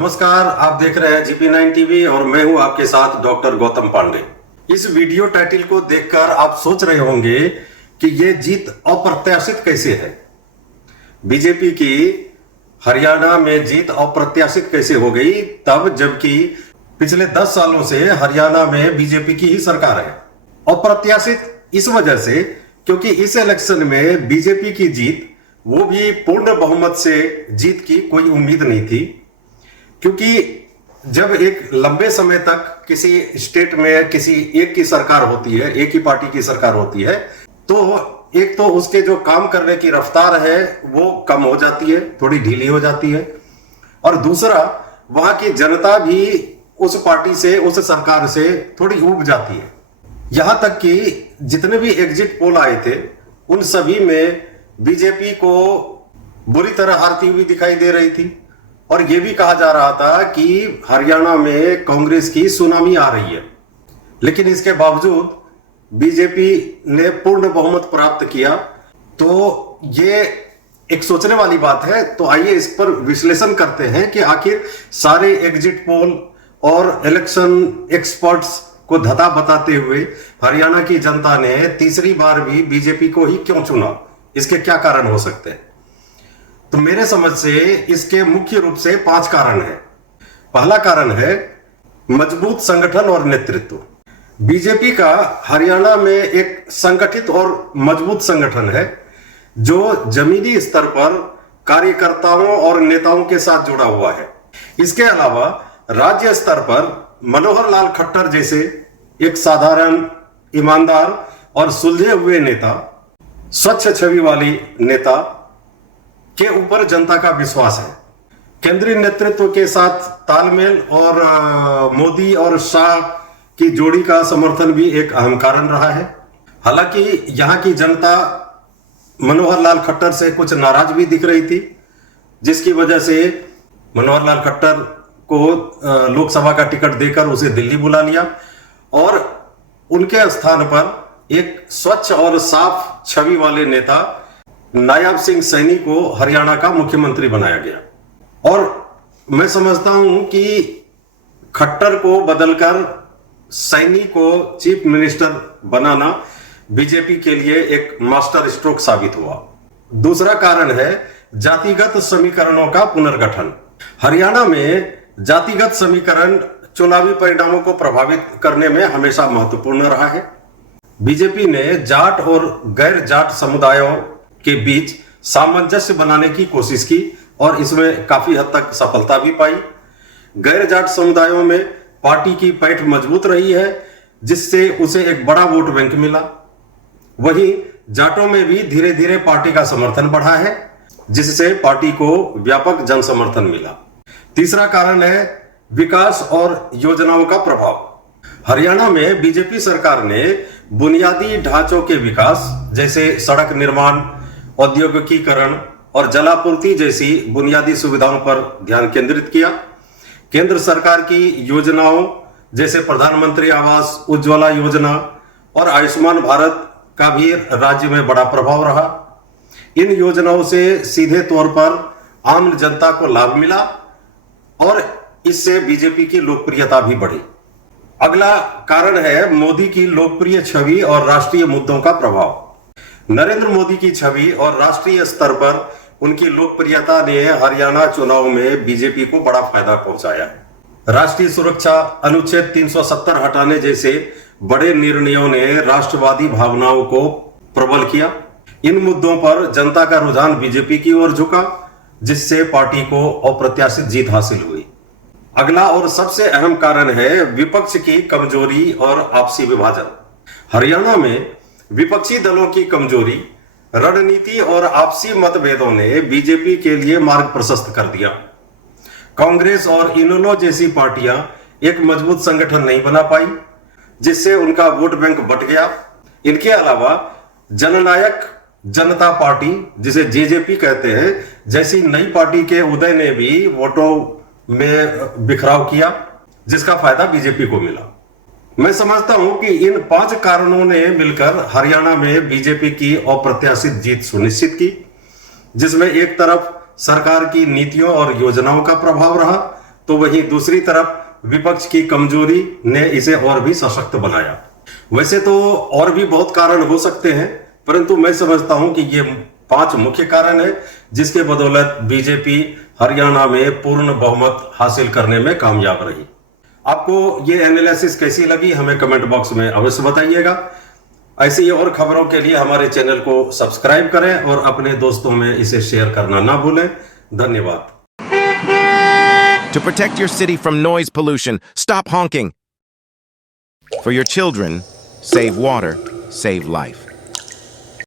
नमस्कार, आप देख रहे हैं GP9 टीवी और मैं हूं आपके साथ डॉक्टर गौतम पांडे। इस वीडियो टाइटल को देखकर आप सोच रहे होंगे कि ये जीत अप्रत्याशित कैसे है। बीजेपी की हरियाणा में जीत अप्रत्याशित कैसे हो गई, तब जबकि पिछले 10 सालों से हरियाणा में बीजेपी की ही सरकार है। अप्रत्याशित इस वजह से क्योंकि इस इलेक्शन में बीजेपी की जीत, वो भी पूर्ण बहुमत से जीत की कोई उम्मीद नहीं थी। क्योंकि जब एक लंबे समय तक किसी स्टेट में किसी एक की सरकार होती है, एक ही पार्टी की सरकार होती है, तो एक तो उसके जो काम करने की रफ्तार है वो कम हो जाती है, थोड़ी ढीली हो जाती है, और दूसरा वहां की जनता भी उस पार्टी से, उस सरकार से थोड़ी ऊब जाती है। यहां तक कि जितने भी एग्जिट पोल आए थे उन सभी में बीजेपी को बुरी तरह हारती हुई दिखाई दे रही थी, और यह भी कहा जा रहा था कि हरियाणा में कांग्रेस की सुनामी आ रही है। लेकिन इसके बावजूद बीजेपी ने पूर्ण बहुमत प्राप्त किया। तो ये एक सोचने वाली बात है। तो आइए इस पर विश्लेषण करते हैं कि आखिर सारे एग्जिट पोल और इलेक्शन एक्सपर्ट्स को धता बताते हुए हरियाणा की जनता ने तीसरी बार भी बीजेपी को ही क्यों चुना, इसके क्या कारण हो सकते हैं। तो मेरे समझ से इसके मुख्य रूप से 5 कारण है। पहला कारण है मजबूत संगठन और नेतृत्व। बीजेपी का हरियाणा में एक संगठित और मजबूत संगठन है जो जमीनी स्तर पर कार्यकर्ताओं और नेताओं के साथ जुड़ा हुआ है। इसके अलावा राज्य स्तर पर मनोहर लाल खट्टर जैसे एक साधारण, ईमानदार और सुलझे हुए नेता, स्वच्छ छवि वाली नेता के ऊपर जनता का विश्वास है। केंद्रीय नेतृत्व के साथ तालमेल और मोदी और शाह की जोड़ी का समर्थन भी एक अहम कारण रहा है। हालांकि यहां की जनता मनोहर लाल खट्टर से कुछ नाराज भी दिख रही थी, जिसकी वजह से मनोहर लाल खट्टर को लोकसभा का टिकट देकर उसे दिल्ली बुला लिया और उनके स्थान पर एक स्वच्छ और साफ छवि वाले नेता नायब सिंह सैनी को हरियाणा का मुख्यमंत्री बनाया गया। और मैं समझता हूं कि खट्टर को बदलकर सैनी को चीफ मिनिस्टर बनाना बीजेपी के लिए एक मास्टर स्ट्रोक साबित हुआ। दूसरा कारण है जातिगत समीकरणों का पुनर्गठन। हरियाणा में जातिगत समीकरण चुनावी परिणामों को प्रभावित करने में हमेशा महत्वपूर्ण रहा है। बीजेपी ने जाट और गैर जाट समुदायों के बीच सामंजस्य बनाने की कोशिश की और इसमें काफी हद तक सफलता भी पाई। गैर जाट समुदायों में पार्टी की पैठ मजबूत रही है, जिससे उसे एक बड़ा वोट बैंक मिला। वहीं जाटों में भी धीरे धीरे पार्टी का समर्थन बढ़ा है, जिससे पार्टी को व्यापक जन समर्थन मिला। तीसरा कारण है विकास और योजनाओं का प्रभाव। हरियाणा में बीजेपी सरकार ने बुनियादी ढांचों के विकास जैसे सड़क निर्माण, औद्योगिकीकरण और जलापूर्ति जैसी बुनियादी सुविधाओं पर ध्यान केंद्रित किया। केंद्र सरकार की योजनाओं जैसे प्रधानमंत्री आवास, उज्ज्वला योजना और आयुष्मान भारत का भी राज्य में बड़ा प्रभाव रहा। इन योजनाओं से सीधे तौर पर आम जनता को लाभ मिला और इससे बीजेपी की लोकप्रियता भी बढ़ी। अगला कारण है मोदी की लोकप्रिय छवि और राष्ट्रीय मुद्दों का प्रभाव। नरेंद्र मोदी की छवि और राष्ट्रीय स्तर पर उनकी लोकप्रियता ने हरियाणा चुनाव में बीजेपी को बड़ा फायदा पहुंचाया है। राष्ट्रीय सुरक्षा, अनुच्छेद 370 हटाने जैसे बड़े निर्णयों ने राष्ट्रवादी भावनाओं को प्रबल किया। इन मुद्दों पर जनता का रुझान बीजेपी की ओर झुका, जिससे पार्टी को अप्रत्याशित जीत हासिल हुई। अगला और सबसे अहम कारण है विपक्ष की कमजोरी और आपसी विभाजन। हरियाणा में विपक्षी दलों की कमजोरी, रणनीति और आपसी मतभेदों ने बीजेपी के लिए मार्ग प्रशस्त कर दिया। कांग्रेस और इनेलो जैसी पार्टियां एक मजबूत संगठन नहीं बना पाई, जिससे उनका वोट बैंक बट गया। इनके अलावा जननायक जनता पार्टी, जिसे जेजेपी कहते हैं, जैसी नई पार्टी के उदय ने भी वोटों में बिखराव किया, जिसका फायदा बीजेपी को मिला। मैं समझता हूं कि इन 5 कारणों ने मिलकर हरियाणा में बीजेपी की अप्रत्याशित जीत सुनिश्चित की, जिसमें एक तरफ सरकार की नीतियों और योजनाओं का प्रभाव रहा, तो वहीं दूसरी तरफ विपक्ष की कमजोरी ने इसे और भी सशक्त बनाया। वैसे तो और भी बहुत कारण हो सकते हैं, परंतु मैं समझता हूं कि ये 5 मुख्य कारण है जिसके बदौलत बीजेपी हरियाणा में पूर्ण बहुमत हासिल करने में कामयाब रही। आपको ये एनालिसिस कैसी लगी हमें कमेंट बॉक्स में अवश्य बताइएगा। ऐसी ही और खबरों के लिए हमारे चैनल को सब्सक्राइब करें और अपने दोस्तों में इसे शेयर करना ना भूलें। धन्यवाद। To protect your city from noise pollution, stop honking. For your children, save water, save life.